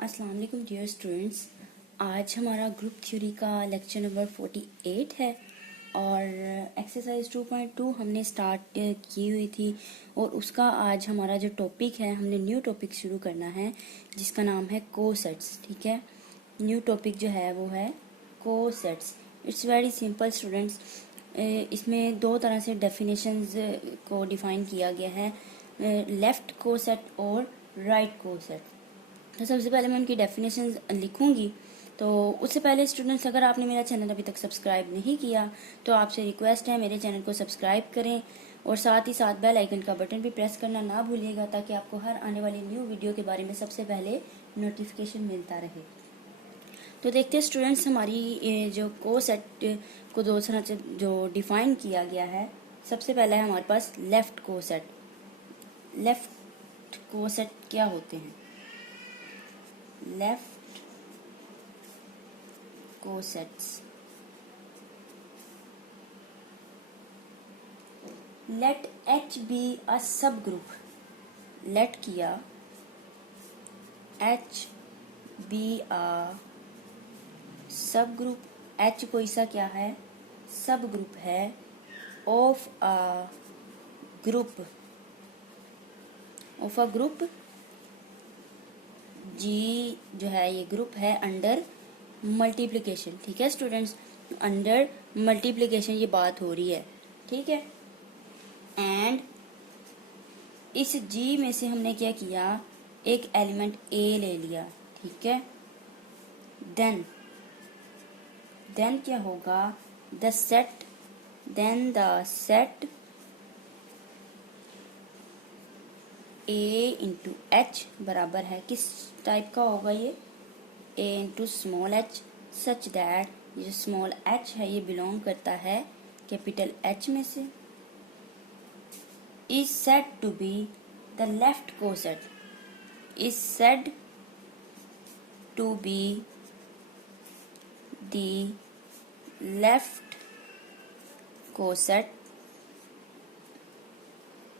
अस्सलाम वालेकुम dear students. आज हमारा ग्रुप थ्योरी का लेक्चर नंबर 48 है और एक्सरसाइज 2.2 हमने स्टार्ट की हुई थी और उसका आज हमारा जो टॉपिक है, हमने न्यू टॉपिक शुरू करना है जिसका नाम है कोसेट्स। ठीक है, न्यू टॉपिक जो है वो है cosets. It's very simple students. इसमें दो तरह से डेफिनेशंस को डिफाइन किया गया है, लेफ्ट कोसेट और राइट कोसेट। तो सबसे पहले मैं उनकी डेफिनेशन लिखूंगी। तो उससे पहले स्टूडेंट्स, अगर आपने मेरा चैनल अभी तक सब्सक्राइब नहीं किया तो आपसे रिक्वेस्ट है मेरे चैनल को सब्सक्राइब करें और साथ ही साथ बेल आइकन का बटन भी प्रेस करना ना भूलिएगा ताकि आपको हर आने वाली न्यू वीडियो के बारे में सबसे पहले नोटिफिकेशन मिलता रहे। तो देखते हैं स्टूडेंट्स, हमारी जो कोसेट को दो तरह से जो डिफाइन किया गया है। सबसे पहला है हमारे पास लेफ्ट कोसेट। लेफ्ट कोसेट क्या होते हैं? Left cosets, let H be a subgroup. Let किया H be a subgroup. H कोई सा क्या है? सब ग्रुप है of a group, of a group G जो है ये ग्रुप है अंडर मल्टीप्लिकेशन। ठीक है स्टूडेंट्स, अंडर मल्टीप्लिकेशन ये बात हो रही है। ठीक है, एंड इस G में से हमने क्या किया, एक एलिमेंट A ले लिया। ठीक है, देन क्या होगा, the set, then the set A into H बराबर है, किस टाइप का होगा ये? A into small h, such that ये स्मॉल h है ये बिलोंग करता है कैपिटल H में से, is said to be the left coset, is said to be the left coset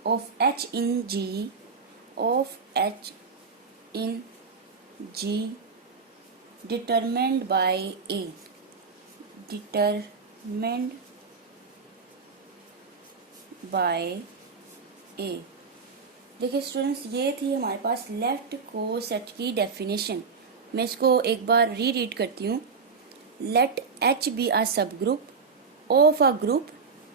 of H in G, of H in G determined by A, determined by A। देखिए students, ये थी हमारे पास left coset की definition. मैं इसको एक बार read करती हूँ। Late H be a subgroup of a group,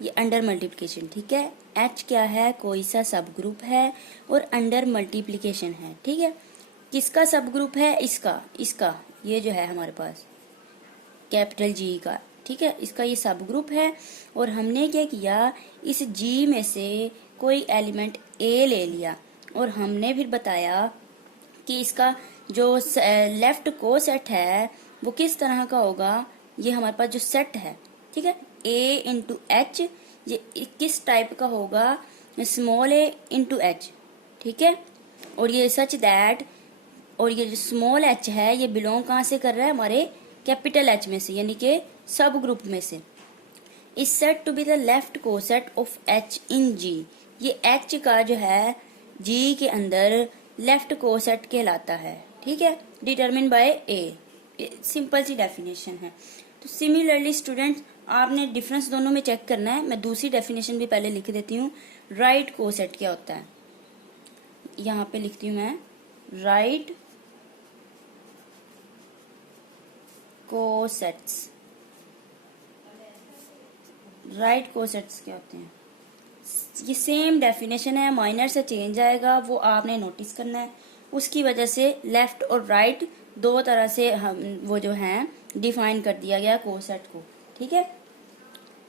ये अंडर मल्टीप्लिकेशन। ठीक है, H क्या है? कोई सा सब ग्रुप है और अंडर मल्टीप्लिकेशन है। ठीक है, किसका सब ग्रुप है? इसका ये जो है हमारे पास कैपिटल G का। ठीक है, इसका ये सब ग्रुप है और हमने क्या किया, इस G में से कोई एलिमेंट A ले लिया और हमने फिर बताया कि इसका जो लेफ्ट को सेट है वो किस तरह का होगा। ये हमारे पास जो सेट है, ठीक है, A इंटू H, ये किस टाइप का होगा? Small a into H। ठीक है, और ये सच दैट, और ये जो स्मॉल h है ये बिलोंग कहाँ से कर रहा है? हमारे कैपिटल H में से, यानी कि सब ग्रुप में से। Is set to be the left coset of H in G, ये H का जो है G के अंदर लेफ्ट कोसेट कहलाता है। ठीक है, डिटरमिन बाय A। सिंपल सी डेफिनेशन है। तो सिमिलरली स्टूडेंट्स, आपने डिफरेंस दोनों में चेक करना है। मैं दूसरी डेफिनेशन भी पहले लिख देती हूँ। राइट कोसेट क्या होता है? यहाँ पे लिखती हूँ मैं, राइट कोसेट्स। राइट कोसेट्स क्या होते हैं? ये सेम डेफिनेशन है, माइनर से चेंज आएगा, वो आपने नोटिस करना है। उसकी वजह से लेफ्ट और राइट दो तरह से हम वो जो हैं डिफाइन कर दिया गया कोसेट को। ठीक है,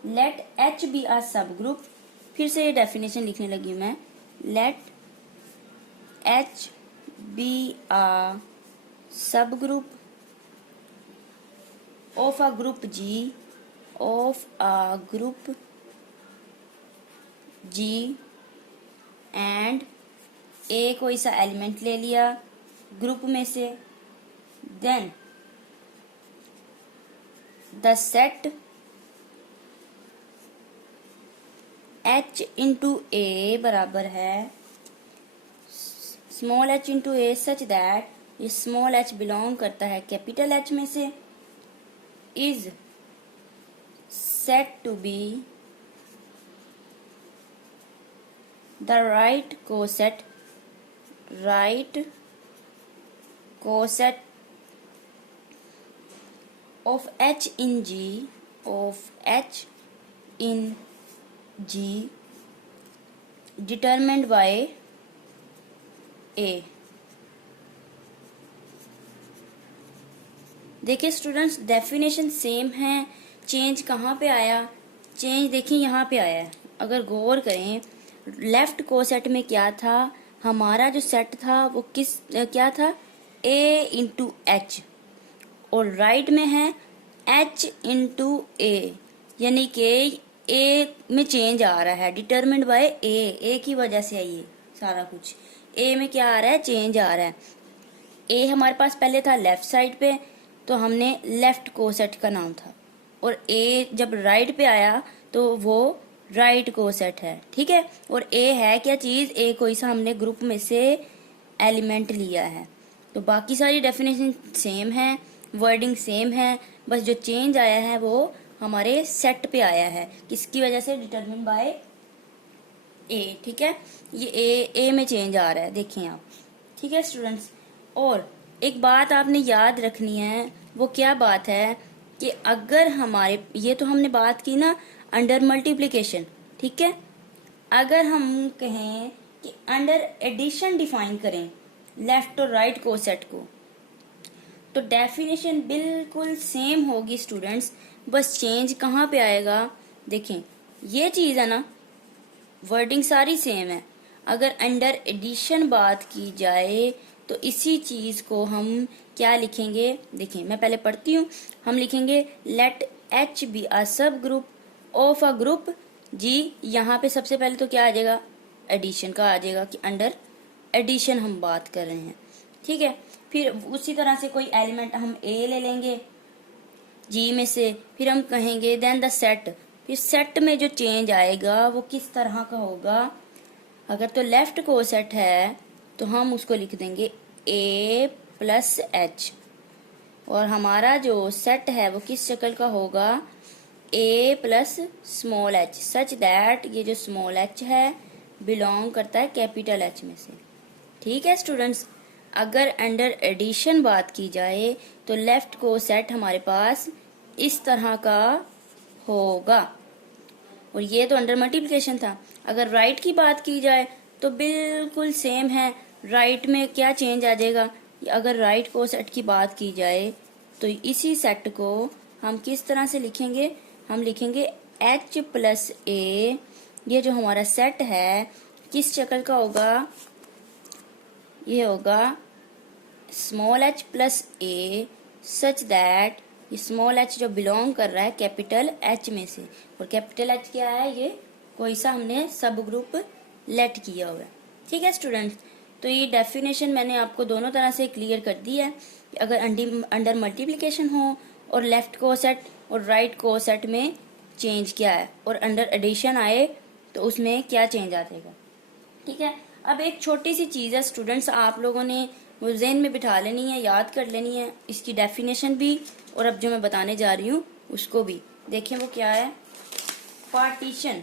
लेट H बी अ सब ग्रुप। फिर से ये डेफिनेशन लिखने लगी मैं, late H be a subgroup of a group G, of a group G and A कोई सा एलिमेंट ले लिया ग्रुप में से, then the set H into A बराबर है small h into A, such that ये स्मॉल h बिलोंग करता है कैपिटल H में से, is set to be the right coset of H in G determined by A। देखिए students, definition same है, change कहाँ पे आया? चेंज देखिए यहाँ पे आया है। अगर गौर करें, लेफ्ट कोसेट में क्या था, हमारा जो सेट था वो क्या था, A इंटू एच, और राइट में है H इंटू ए, यानी कि A में चेंज आ रहा है, डिटरमिन्ड बाय A की वजह से है ये सारा कुछ। A में क्या आ रहा है, चेंज आ रहा है। A हमारे पास पहले था लेफ्ट साइड पे, तो हमने लेफ्ट कोसेट का नाम था, और A जब राइट पे आया तो वो राइट कोसेट है, ठीक है। और A है क्या चीज, A कोई सा हमने ग्रुप में से एलिमेंट लिया है। तो बाकी सारी डेफिनेशन सेम है, वर्डिंग सेम है, बस जो चेंज आया है वो हमारे सेट पे आया है, किसकी वजह से, डिटरमिन बाय A, ठीक है। ये A में चेंज आ रहा है, देखें आप, ठीक है स्टूडेंट्स। और एक बात आपने याद रखनी है, वो क्या बात है कि अगर हमारे, ये तो हमने बात की ना अंडर मल्टीप्लिकेशन, ठीक है। अगर हम कहें कि अंडर एडिशन डिफाइन करें लेफ्ट और राइट कोसेट को, तो डेफिनेशन बिल्कुल सेम होगी स्टूडेंट्स, बस चेंज कहाँ पे आएगा, देखें ये चीज है ना, वर्डिंग सारी सेम है। अगर अंडर एडिशन बात की जाए तो इसी चीज को हम क्या लिखेंगे, देखिए मैं पहले पढ़ती हूँ। हम लिखेंगे late H be a subgroup of a group G। यहाँ पे सबसे पहले तो क्या आ जाएगा, एडिशन का आ जाएगा कि अंडर एडिशन हम बात कर रहे हैं, ठीक है। फिर उसी तरह से कोई एलिमेंट हम A ले लेंगे G में से, फिर हम कहेंगे देन द सेट, फिर सेट में जो चेंज आएगा वो किस तरह का होगा। अगर तो लेफ्ट कोसेट है तो हम उसको लिख देंगे A प्लस H, और हमारा जो सेट है वो किस शक्ल का होगा, A plus small h, such that ये जो स्मॉल h है बिलोंग करता है कैपिटल H में से, ठीक है स्टूडेंट्स। अगर अंडर एडिशन बात की जाए तो लेफ्ट कोसेट हमारे पास इस तरह का होगा, और ये तो अंडर मल्टीप्लिकेशन था। अगर राइट की बात की जाए तो बिल्कुल सेम है, राइट में क्या चेंज आ जाएगा। अगर राइट कोसेट की बात की जाए तो इसी सेट को हम किस तरह से लिखेंगे, हम लिखेंगे H प्लस A। ये जो हमारा सेट है किस शक्ल का होगा, ये होगा small h plus A, such that ये स्मॉल h जो बिलोंग कर रहा है कैपिटल H में से, और कैपिटल H क्या है, ये कोई सा हमने सब ग्रुप लेट किया हुआ है, ठीक है स्टूडेंट्स। तो ये डेफिनेशन मैंने आपको दोनों तरह से क्लियर कर दी है। अगर अंडर मल्टीप्लिकेशन हो और लेफ्ट कोसेट और राइट कोसेट में चेंज क्या है, और अंडर एडिशन आए तो उसमें क्या चेंज आ जाएगा, ठीक है। अब एक छोटी सी चीज़ है स्टूडेंट्स, आप लोगों ने वो ज़हन में बिठा लेनी है, याद कर लेनी है, इसकी डेफिनेशन भी और अब जो मैं बताने जा रही हूँ उसको भी। देखें वो क्या है, पार्टीशन।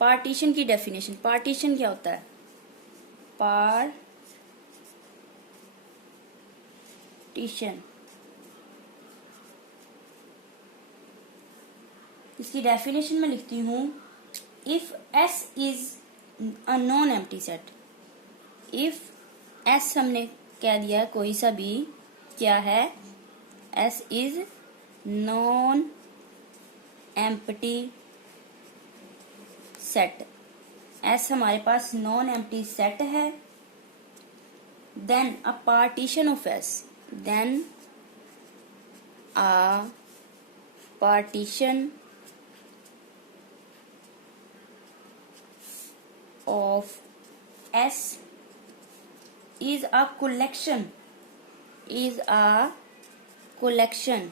पार्टीशन की डेफिनेशन, पार्टीशन क्या होता है, पार्टीशन, इसकी डेफिनेशन में लिखती हूँ, if S is a non empty set, if S हमने कह दिया कोई सा भी क्या है, S is non empty set, S हमारे पास नॉन एम्प्टी सेट है, then a partition of S, then a partition of S is a collection, is a collection,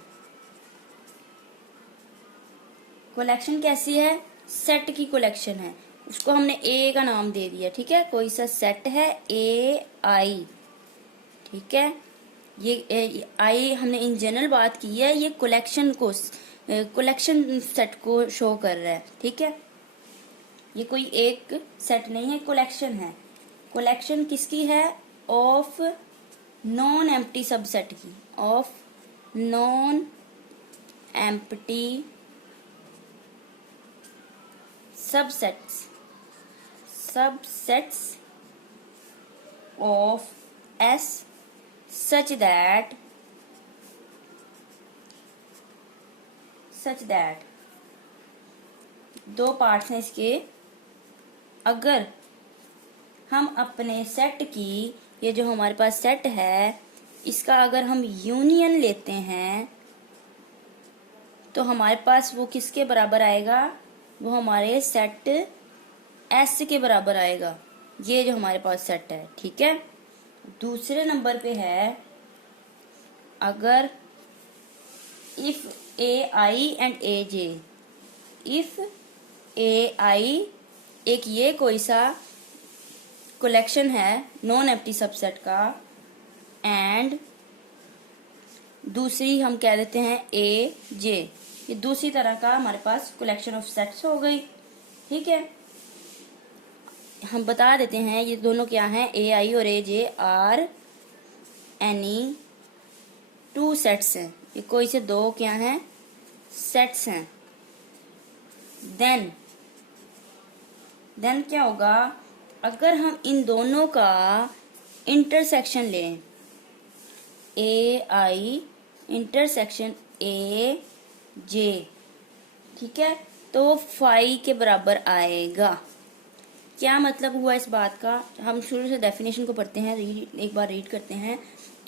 collection कैसी है, सेट की collection है, उसको हमने A का नाम दे दिया, ठीक है। कोई सा सेट है AI, ठीक है, ये आई हमने इन जनरल बात की है, ये कलेक्शन सेट को शो कर रहा है। ठीक है, ये कोई एक सेट नहीं है, कलेक्शन है। कलेक्शन किसकी है? ऑफ नॉन एम्प्टी सबसेट की, of non empty subsets of S such that दो पार्ट्स हैं इसके। अगर हम अपने सेट की, ये जो हमारे पास सेट है, इसका अगर हम यूनियन लेते हैं तो हमारे पास वो किसके बराबर आएगा? वो हमारे सेट एस के बराबर आएगा, ये जो हमारे पास सेट है। ठीक है, दूसरे नंबर पे है, अगर if A I and A J, if A I एक ये कोई सा कलेक्शन है नॉन एम्प्टी सबसेट का, एंड दूसरी हम कह देते हैं ए जे, ये दूसरी तरह का हमारे पास कलेक्शन ऑफ सेट्स हो गई। ठीक है, हम बता देते हैं ये दोनों क्या हैं, ए आई और A J are any two sets हैं, ये कोई से दो क्या हैं? सेट्स हैं। देन क्या होगा? अगर हम इन दोनों का इंटरसेक्शन लें, ए आई इंटरसेक्शन ए जे, ठीक है, तो वो फाई के बराबर आएगा। क्या मतलब हुआ इस बात का? हम शुरू से डेफिनेशन को पढ़ते हैं, एक बार रीड करते हैं।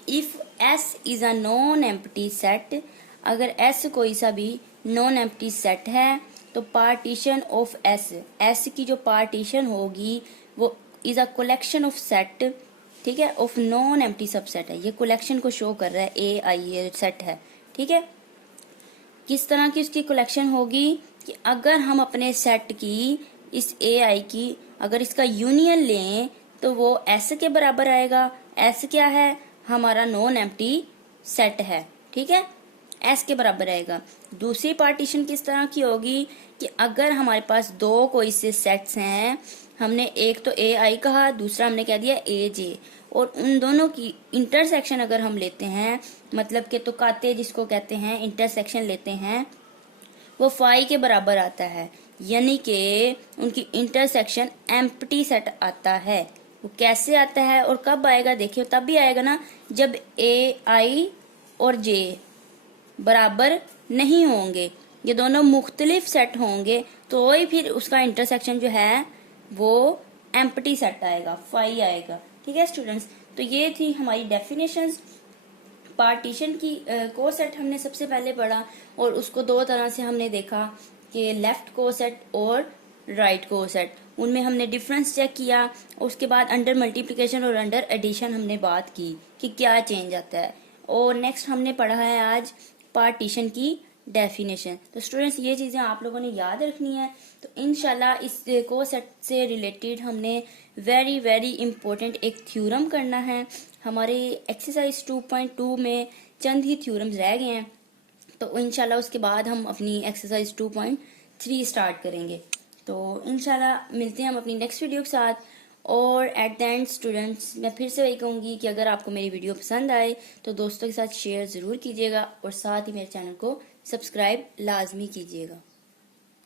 If S is a non empty set, अगर एस कोई सा भी नॉन एम्प्टी सेट है तो पार्टीशन ऑफ एस की जो पार्टीशन होगी वो is a collection of set, ठीक है, ऑफ नॉन एम्प्टी सबसेट है। ये कलेक्शन को शो कर रहा है, ए आई ये सेट है। ठीक है, किस तरह की उसकी कलेक्शन होगी कि अगर हम अपने सेट की, इस ए आई की अगर इसका यूनियन लें तो वो एस के बराबर आएगा। एस क्या है? हमारा नॉन एम्प्टी सेट है। ठीक है, एस के बराबर आएगा। दूसरी पार्टीशन किस तरह की होगी कि अगर हमारे पास दो कोई से सेट्स हैं, हमने एक तो ए आई कहा, दूसरा हमने कह दिया ए जे, और उन दोनों की इंटरसेक्शन अगर हम लेते हैं, मतलब कि तुकाते जिसको कहते हैं, इंटरसेक्शन लेते हैं, वो फाई के बराबर आता है। यानी कि उनकी इंटरसेक्शन एम्प्टी सेट आता है। वो कैसे आता है और कब आएगा? देखिए तब भी आएगा ना जब ए आई और जे बराबर नहीं होंगे, ये दोनों मुख्तलिफ सेट होंगे, तो वही फिर उसका इंटरसेक्शन जो है वो एम्प्टी सेट आएगा, फाई आएगा। ठीक है स्टूडेंट्स, तो ये थी हमारी डेफिनेशंस। पार्टीशन की को सेट हमने सबसे पहले पढ़ा और उसको दो तरह से हमने देखा कि लेफ्ट को सेट और राइट को सेट, उनमें हमने डिफरेंस चेक किया। उसके बाद अंडर मल्टीप्लिकेशन और अंडर एडिशन हमने बात की कि क्या चेंज आता है। और नेक्स्ट हमने पढ़ा है आज पार्टीशन की डेफिनेशन। तो स्टूडेंट्स ये चीज़ें आप लोगों ने याद रखनी है। तो इंशाल्लाह इस को सेट से रिलेटेड हमने वेरी वेरी इंपॉर्टेंट एक थ्योरम करना है। हमारे एक्सरसाइज 2.2 में चंद ही थ्योरम्स रह गए हैं, तो इंशाल्लाह उसके बाद हम अपनी एक्सरसाइज 2.3 स्टार्ट करेंगे। तो इंशाल्लाह मिलते हैं हम अपनी नेक्स्ट वीडियो के साथ। और एट द एंड स्टूडेंट्स मैं फिर से वही कहूँगी कि अगर आपको मेरी वीडियो पसंद आए तो दोस्तों के साथ शेयर ज़रूर कीजिएगा और साथ ही मेरे चैनल को सब्सक्राइब लाजमी कीजिएगा।